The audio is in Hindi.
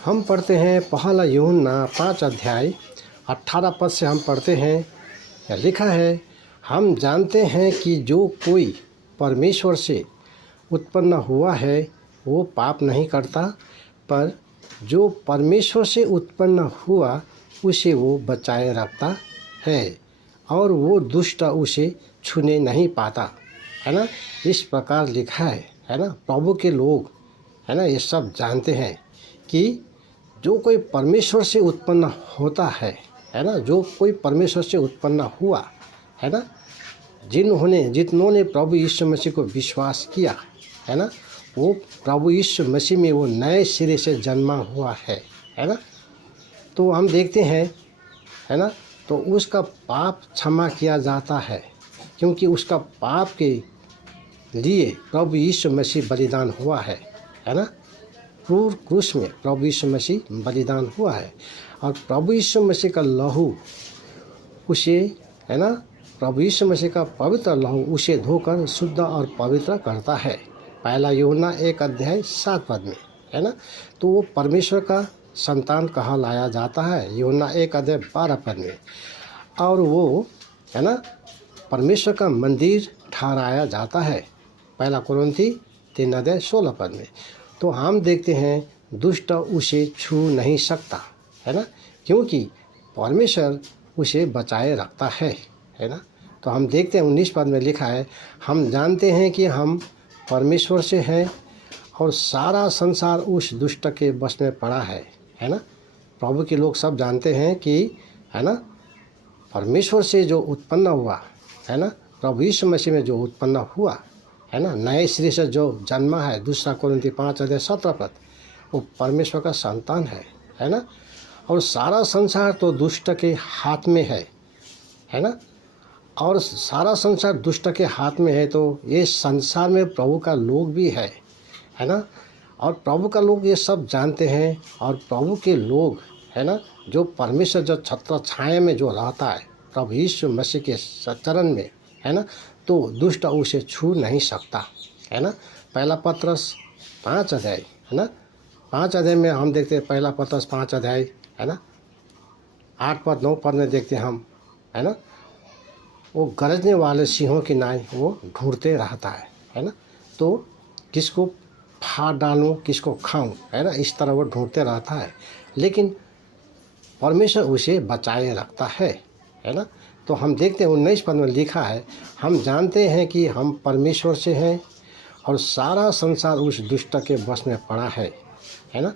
हम पढ़ते हैं पहला यूहन्ना 5 अध्याय 18 पद से हम पढ़ते हैं, या लिखा है, हम जानते हैं कि जो कोई परमेश्वर से उत्पन्न हुआ है वो पाप नहीं करता, पर जो परमेश्वर से उत्पन्न हुआ उसे वो बचाए रखता है और वो दुष्ट उसे छूने नहीं पाता, है ना। इस प्रकार लिखा है ना। प्रभु के लोग, है ना, ये सब जानते हैं कि जो कोई परमेश्वर से उत्पन्न होता है ना, जो कोई परमेश्वर से उत्पन्न हुआ, है ना, जितनों प्रभु यीशु मसीह को विश्वास किया, है ना, वो प्रभु यीशु मसीह में वो नए सिरे से जन्मा हुआ है ना। तो हम देखते हैं, है ना, तो उसका पाप क्षमा किया जाता है, क्योंकि उसका पाप के लिए प्रभु यीशु मसीह बलिदान हुआ है ना। क्रूस में प्रभु यीशु मसीह बलिदान हुआ है और प्रभु यीशु मसीह का लहू उसे, है ना, प्रभु यीशु मसीह का पवित्र लहू उसे धोकर शुद्ध और पवित्र करता है। पहला यूहन्ना 1 अध्याय 7 पद में, है ना। तो वो परमेश्वर का संतान कहलाया जाता है, यूहन्ना 1 अध्याय 12 पद में। और वो, है ना, परमेश्वर का मंदिर ठहराया जाता है, पहला कुरिन्थी 3 अध्याय 16 पद में। तो हम देखते हैं दुष्ट उसे छू नहीं सकता, है ना, क्योंकि परमेश्वर उसे बचाए रखता है ना। तो हम देखते हैं 19 पद में लिखा है, हम जानते हैं कि हम परमेश्वर से हैं और सारा संसार उस दुष्ट के बस में पड़ा है ना। प्रभु के लोग सब जानते हैं कि, है ना, परमेश्वर से जो उत्पन्न हुआ, है ना, प्रभु यीशु मसीह में जो उत्पन्न हुआ, है ना, नए सिरे से जो जन्मा है, दूसरा कुरिन्थी 5 अध्याय 17 पद, वो परमेश्वर का संतान है ना। और सारा संसार तो दुष्ट के हाथ में है ना। और सारा संसार दुष्ट के हाथ में है, तो ये संसार में प्रभु का लोग भी है ना। और प्रभु का लोग ये सब जानते हैं, और प्रभु के लोग, है ना, जो परमेश्वर जो छत्र छाया में जो रहता है प्रभु यीशु मसीह के चरण में, है ना, तो दुष्ट उसे छू नहीं सकता, है ना। पहला पत्रस 5 अध्याय, है ना, 5 अध्याय में हम देखते हैं, पहला पत्रस 5 अध्याय, है ना, 8 पद 9 पद में देखते हैं हम, है ना, वो गरजने वाले सिंहों की नाई वो ढूंढते रहता है ना। तो किसको फाड़ डालूं, किसको खाऊं, है ना, इस तरह वो ढूंढते रहता है, लेकिन परमेश्वर उसे बचाए रखता है ना। तो हम देखते हैं 19 पद में लिखा है, हम जानते हैं कि हम परमेश्वर से हैं और सारा संसार उस दुष्ट के बस में पड़ा है ना।